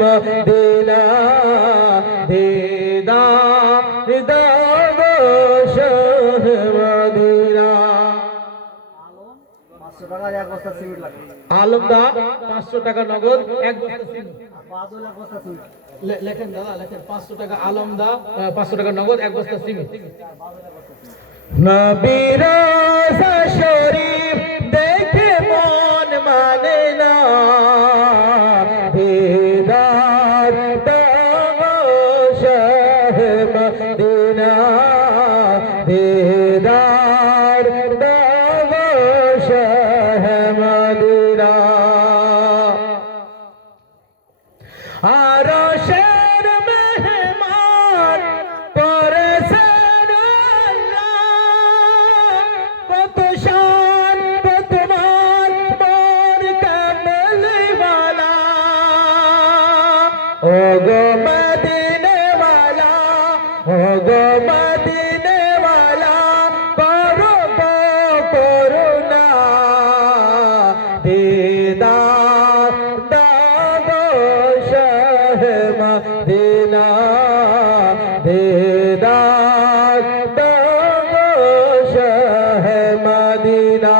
Medina দিদার দাও Shah Medina. আলমদা 500 টাকা নগদ এক বস্তা সিমেন্ট লেখেন দাদা লেখেন 500 টাকা আলমদা 500 টাকা নগদ এক বস্তা সিমেন্ট। নবী রওজা শরীফ দেখে মন মানে না দিদার দাও শাহ মদিনা দিদার দাও শাহ মদিনা। আরশের মেহমান পরশের আল্লাহ কত শান তোমার মোর কামলিওয়ালা ও গো মদিনাওয়ালা ও গো মদিনাওয়ালা করো করুণা দিদার মদিনা দিদার দাও শাহ মদিনা।